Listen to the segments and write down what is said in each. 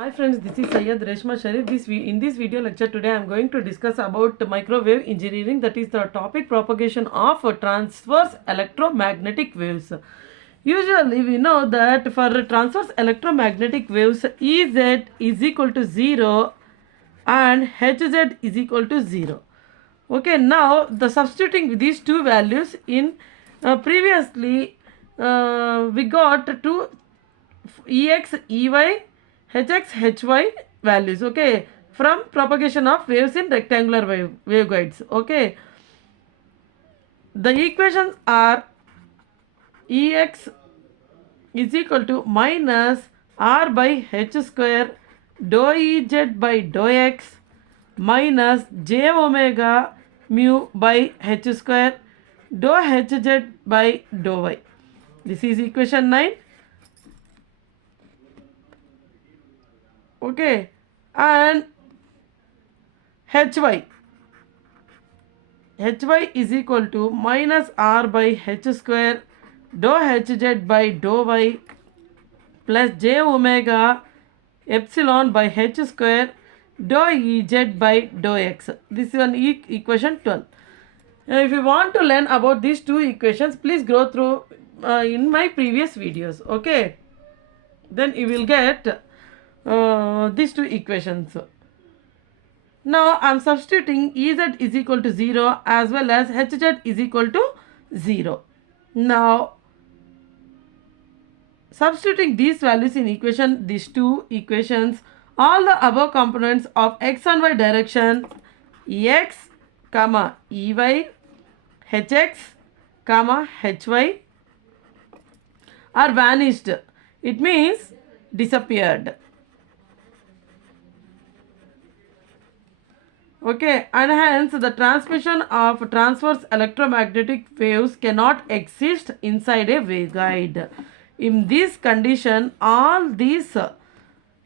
Hi friends, this is Syed Reshma Sharif. In this video lecture today I am going to discuss about microwave engineering, that is the topic propagation of transverse electromagnetic waves. Usually we know that for transverse electromagnetic waves Ez is equal to 0 and Hz is equal to 0. Okay, now the substituting these two values in previously we got two Ex, Ey, Hx, Hy values, okay, from propagation of waves in rectangular waveguides, okay. The equations are Ex is equal to minus R by H square dou Ez by dou x minus j omega mu by H square dou Hz by dou y. This is equation 9. Okay, and hy is equal to minus r by h square dou hz by dou y plus j omega epsilon by h square dou ez by dou x. This is equation 12. If you want to learn about these two equations, please go through in my previous videos, okay. Then you will get these two equations. Now I am substituting Ez is equal to 0 as well as Hz is equal to 0. Now substituting these values in these two equations, all the above components of x and y direction, x, Ey, Hx, Hy are vanished. It means disappeared. Okay, and hence the transmission of transverse electromagnetic waves cannot exist inside a waveguide. In this condition, all these,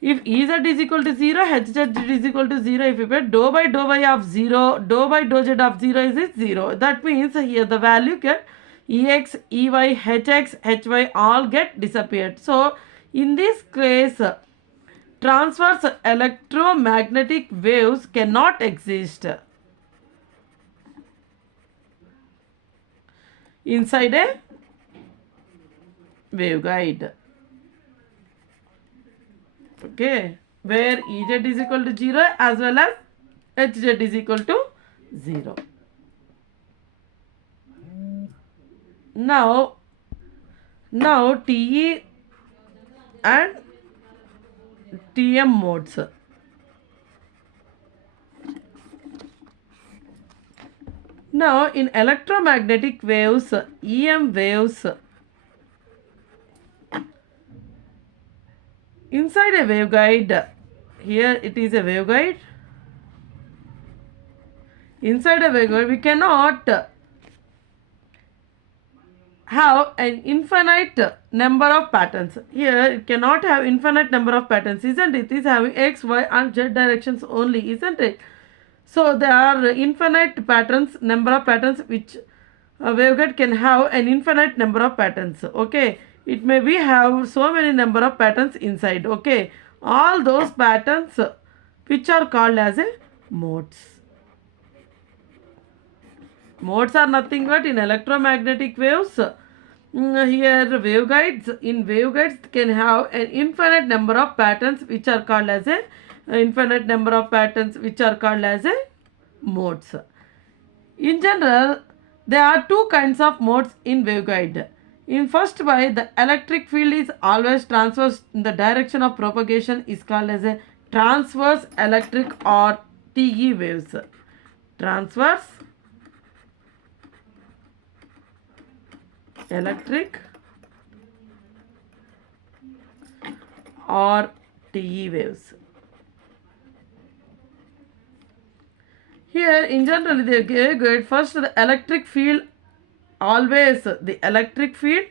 if Ez is equal to 0, Hz is equal to 0, if you put dou by dou y of 0, dou by dou z of 0 is 0. That means here the value get Ex, Ey, Hx, Hy all get disappeared. So in this case, transverse electromagnetic waves cannot exist inside a waveguide. Okay, where Ez is equal to 0 as well as Hz is equal to 0. Now TE and TM modes. Now in electromagnetic waves, EM waves, inside a waveguide, here it is a waveguide. Inside a waveguide we cannot have an infinite number of patterns. Here it cannot have infinite number of patterns, isn't it? It is having x, y and z directions only, isn't it? So there are infinite patterns, number of patterns which a waveguide can have an infinite number of patterns. Okay, it may be have so many number of patterns inside. Okay, all those patterns which are called as a modes. Modes are nothing but in electromagnetic waves. Here waveguides, in waveguides can have an infinite number of patterns which are called as a modes. In general, there are two kinds of modes in waveguide. In first way, the electric field is always transverse in the direction of propagation is called as a transverse electric or TE waves. Transverse electric or TE waves. Here in general they give first the electric field, always the electric field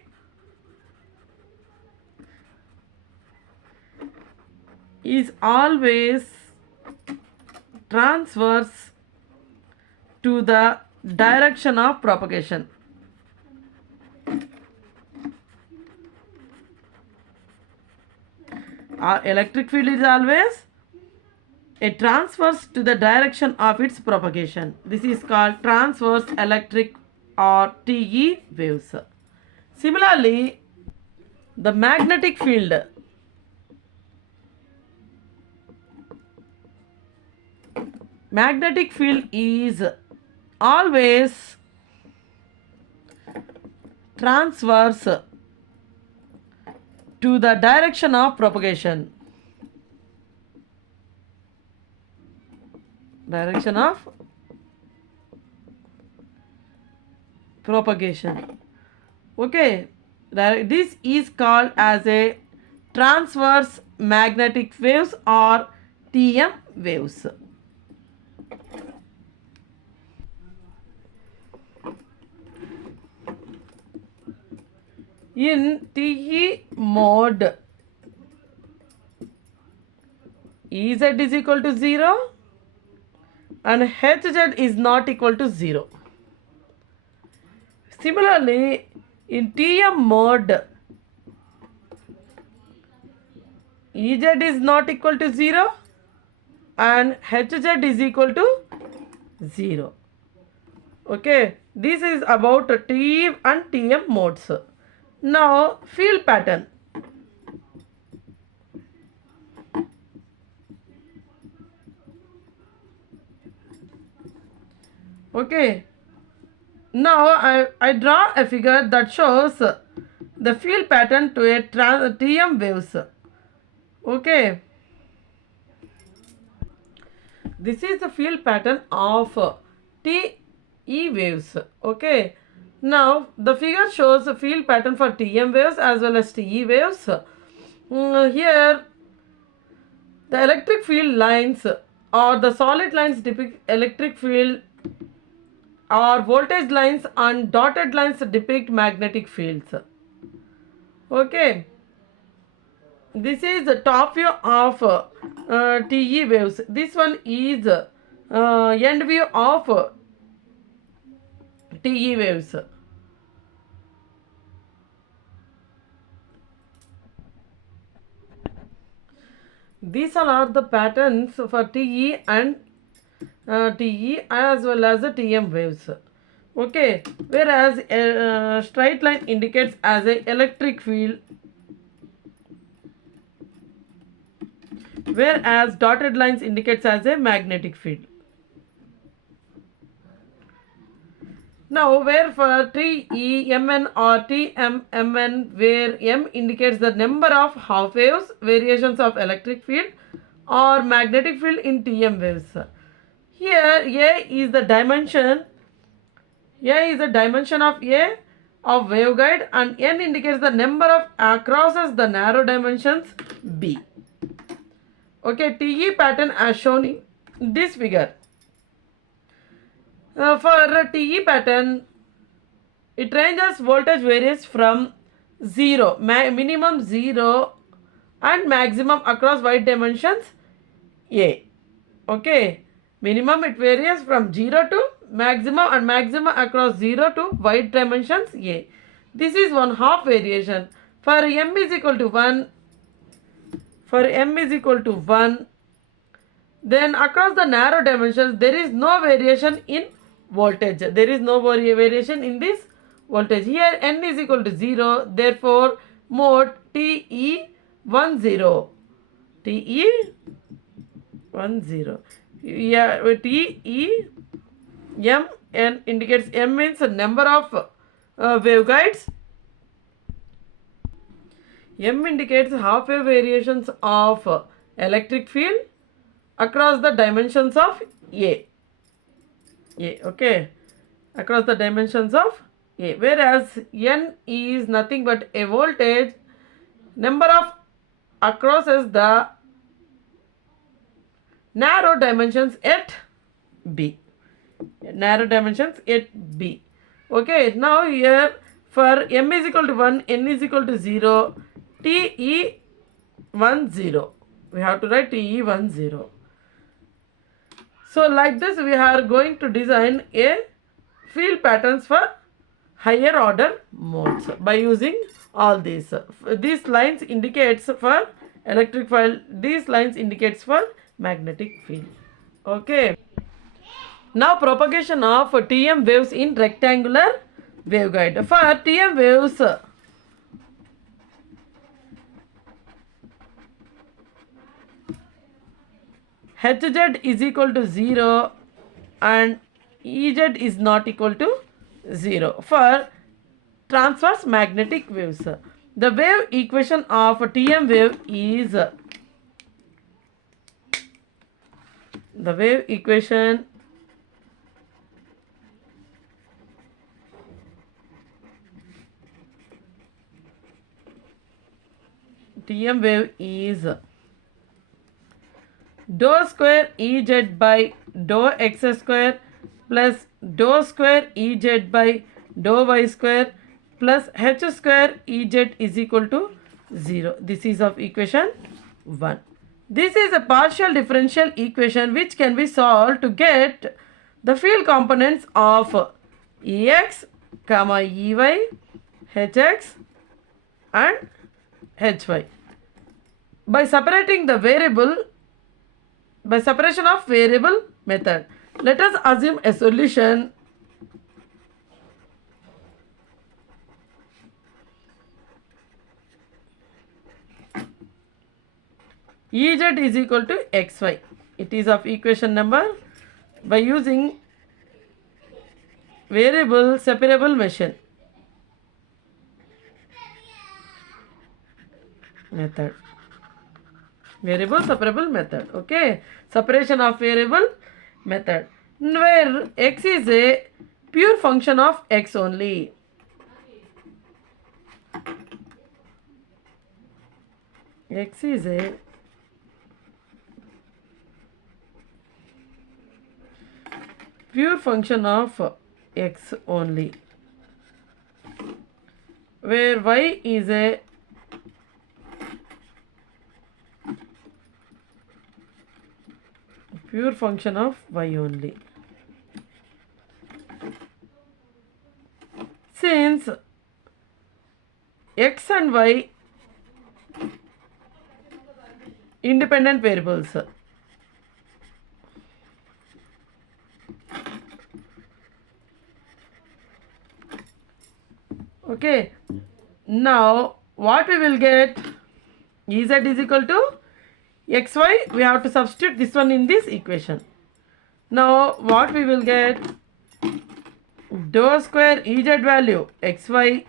is always transverse to the direction of propagation. electric field is always it transfers to the direction of its propagation. This is called transverse electric or TE waves. Similarly, the magnetic field is always transverse to the direction of propagation. Direction of propagation. Okay, this is called as a transverse magnetic waves or TM waves. In TE mode, Ez is equal to 0 and Hz is not equal to 0. Similarly, in TM mode, Ez is not equal to 0 and Hz is equal to 0. Okay, this is about TE and TM modes. Now, field pattern. Okay, now I draw a figure that shows the field pattern to a TM waves. Okay, this is the field pattern of TE waves. Okay, now the figure shows the field pattern for TM waves as well as TE waves. Here the electric field lines or the solid lines depict electric field, or voltage lines and dotted lines depict magnetic fields. Okay, this is the top view of TE waves. This one is end view of TE waves. These all are the patterns for TE and TE as well as the TM waves. Okay, whereas a straight line indicates as a electric field, whereas dotted lines indicates as a magnetic field. Now, where for TEMN or TMMN, where M indicates the number of half waves, variations of electric field or magnetic field in TM waves. Here, A is the dimension. A is the dimension of A of waveguide, and N indicates the number of crosses the narrow dimensions B. Okay, TE pattern as shown in this figure. For TE pattern, it ranges voltage varies from 0, minimum 0 and maximum across wide dimensions A. Okay, minimum it varies from 0 to maximum and maximum across 0 to wide dimensions A. This is one half variation. For M is equal to 1, then across the narrow dimensions there is no variation in voltage. There is no variation in this voltage. Here N is equal to 0. Therefore, mode TE10. TE10. Yeah, TE M, N indicates M means number of waveguides. M indicates half wave variations of electric field across the dimensions of A. Okay, across the dimensions of A, whereas N is nothing but a voltage number of acrosses the narrow dimensions at B. Okay, now here for M is equal to 1, N is equal to 0, TE10. We have to write TE10. So like this we are going to design a field patterns for higher order modes by using all these. These lines indicates for electric field. These lines indicates for magnetic field. Okay. Now propagation of TM waves in rectangular waveguide. For TM waves, Hz is equal to 0 and Ez is not equal to 0 for transverse magnetic waves. The wave equation of TM wave is the wave equation TM wave is dou square Ez by dou x square plus dou square Ez by dou y square plus h square Ez is equal to 0. This is of equation 1. This is a partial differential equation which can be solved to get the field components of Ex, Ey, Hx and Hy. By separating the variable, by separation of variable method, let us assume a solution Ez is equal to xy. It is of equation number by using variable separable method. Variable separable method. Okay. Separation of variable method. Where x is a pure function of x only. X is a pure function of x only, where y is a pure function of y only. Since x and y independent variables, okay, now what we will get, Ez is equal to xy, we have to substitute this one in this equation. Now what we will get, dou square Ez value xy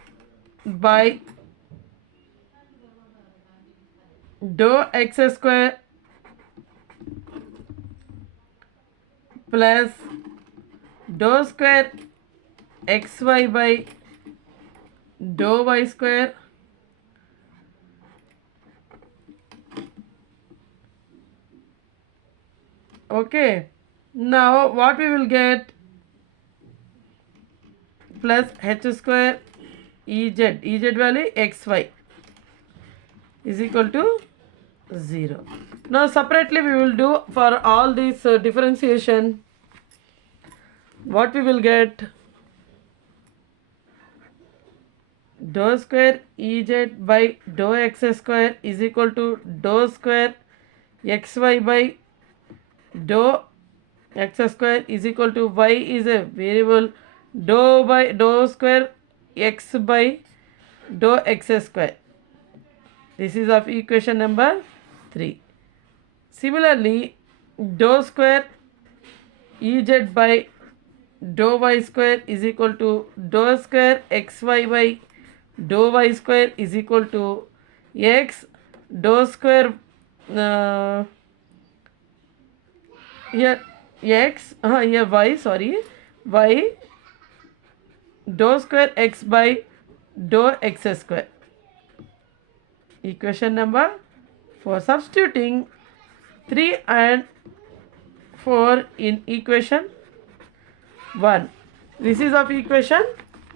by dou x square plus dou square xy by dou y square okay. Now what we will get, plus h square Ez value xy is equal to 0. Now separately we will do for all these differentiation. What we will get, dou square Ez by dou x square is equal to dou square xy by dou x square is equal to y is a variable, dou by dou square x by dou x square. This is of equation number 3. Similarly, dou square Ez by dou y square is equal to dou square xy by dou y square is equal to x, dou square here x here y, sorry, y dou square x by dou x square. Equation number 4. Substituting 3 and 4 in equation 1. This is of equation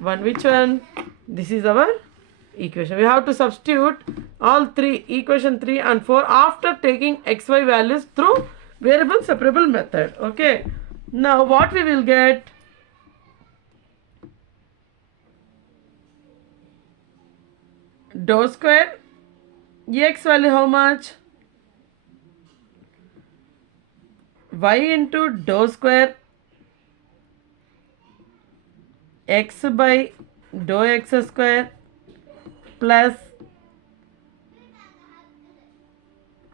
1. Which one? This is our equation. We have to substitute all three, equation 3 and 4, after taking xy values through variable separable method. Okay. Now what we will get, dou square X value how much? Y into dou square x by dou x square plus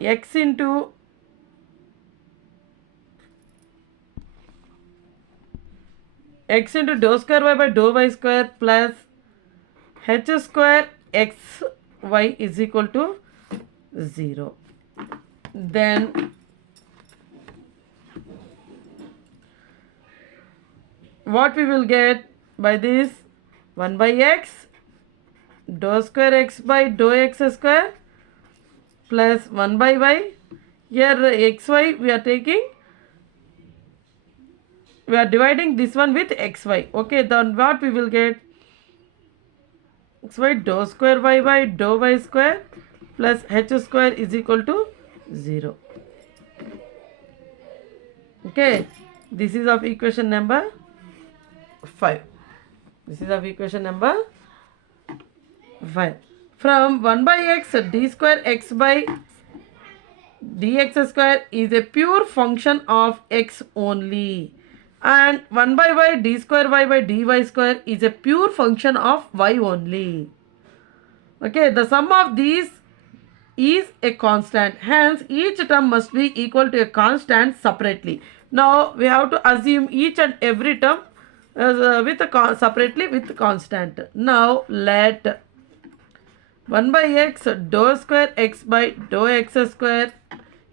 x into dou square y by dou y square plus h square x y is equal to 0. Then what we will get by this? 1 by x dou square x by dou x square plus 1 by y. Here xy we are taking, we are dividing this one with xy. Okay, then what we will get? Xy dou square y by dou y square plus h square is equal to 0. Okay, this is of equation number 5. This is of equation number 5. From 1 by x d square x by dx square is a pure function of x only, and 1 by y d square y by dy square is a pure function of y only. Okay, the sum of these is a constant, hence each term must be equal to a constant separately. Now we have to assume each and every term with a separately with constant. Now let 1 by x dou square x by dou x square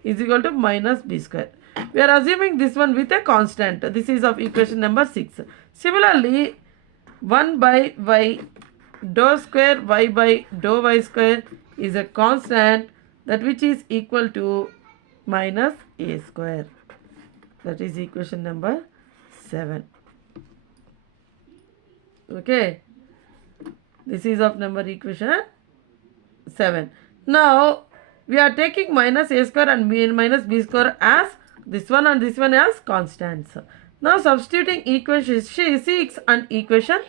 is equal to minus b square. We are assuming this one with a constant. This is of equation number 6. Similarly, 1 by y dou square y by dou y square is a constant, that which is equal to minus a square. That is equation number 7. Okay, this is of number equation 7. Now we are taking minus a square and minus b square as this one and this one as constants. Now substituting equation 6 and equation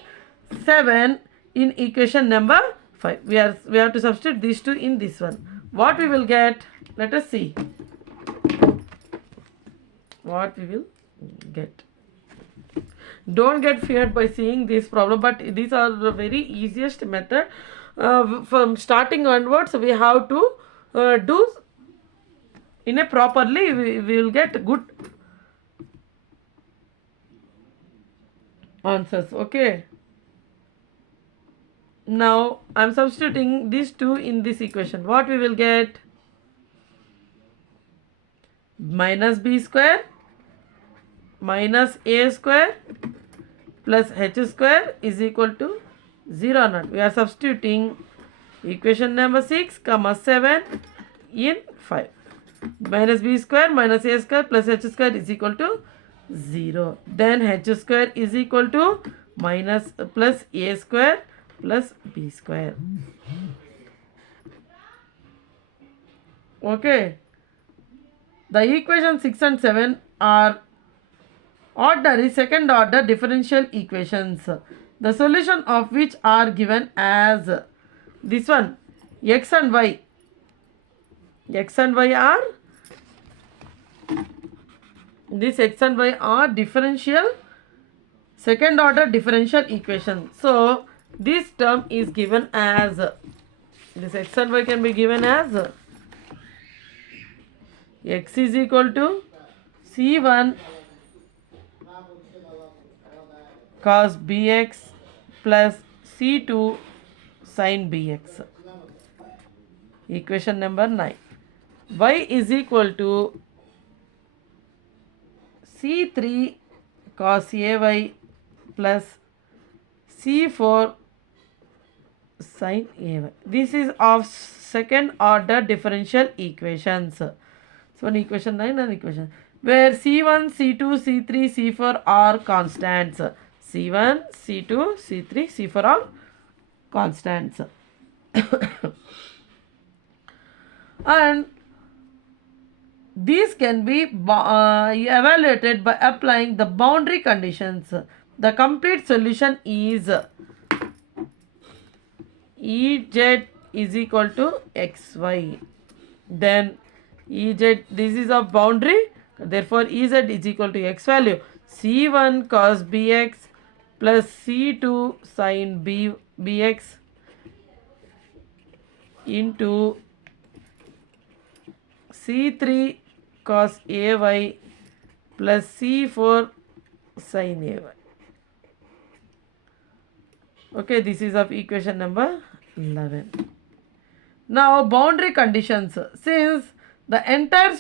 7 in equation number 5. We have to substitute these two in this one. What we will get? Let us see what we will get. Don't get feared by seeing this problem, but these are the very easiest method. From starting onwards, we have to do in a properly, we will get good answers. Okay, now I am substituting these two in this equation. What we will get? Minus b square minus a square plus h square is equal to 0 naught. We are substituting equation number 6, 7 in 5. Minus b square minus a square plus h square is equal to 0. Then h square is equal to minus plus a square plus b square. Okay, the equation 6 and 7 are ordinary second order differential equations, the solution of which are given as this one. X and y are, this x and y are differential second order differential equation. So this term is given as, this x and y can be given as x is equal to c1 cos bx plus c2 sin bx. Equation number 9. Y is equal to c3 cos ay plus c4 sin ay. This is of second order differential equations. So one equation 9 and equation where c1, c2, c3, c4 are constants. c1, c2, c3, c4 are constants. And these can be evaluated by applying the boundary conditions. The complete solution is Ez is equal to xy. Then Ez, this is of boundary, therefore Ez is equal to x value. C1 cos bx plus C2 sin bx into C3 cos ay plus C4 sin ay. Okay, this is of equation number 11. Now boundary conditions. Since the entire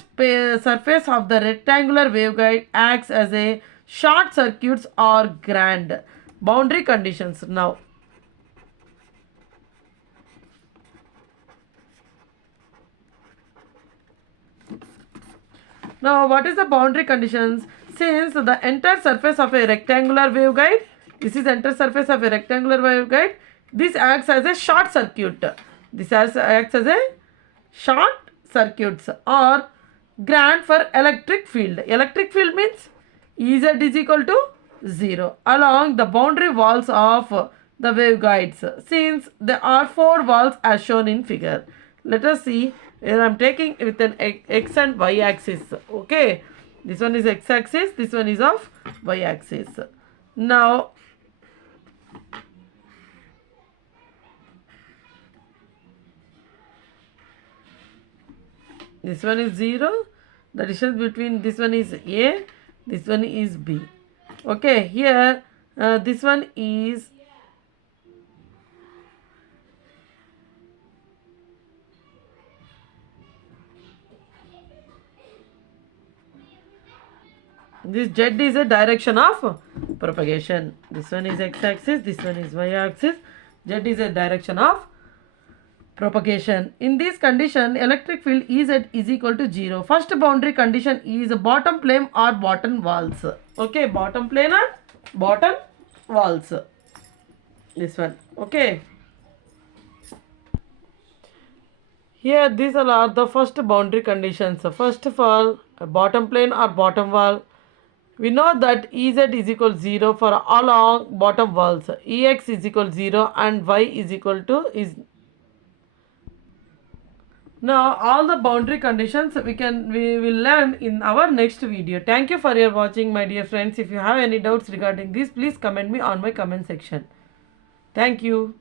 surface of the rectangular waveguide acts as a short circuits or grand. Boundary conditions now. Now what is the boundary conditions? Since the entire surface of a rectangular waveguide, this is entire surface of a rectangular waveguide, this acts as a short circuit. This acts as a short circuits or grand for electric field. Electric field means Ez is equal to 0 along the boundary walls of the waveguides, since there are 4 walls as shown in figure. Let us see. Here I am taking with an x and y axis. Okay, this one is x axis, this one is of y axis. Now this one is 0. The distance between this one is A, this one is B. Okay, here this one is this z is a direction of propagation. This one is x axis, this one is y axis. Z is a direction of propagation. In this condition, electric field Ez is equal to 0. First boundary condition is bottom plane or bottom walls. Okay, bottom plane or bottom walls. This one. Okay. Here these are the first boundary conditions. First of all, bottom plane or bottom wall. We know that Ez is equal to 0 for all along bottom walls. Ex is equal to 0 and y is equal to is. Now all the boundary conditions we will learn in our next video. Thank you for your watching, my dear friends. If you have any doubts regarding this, please comment me on my comment section. Thank you.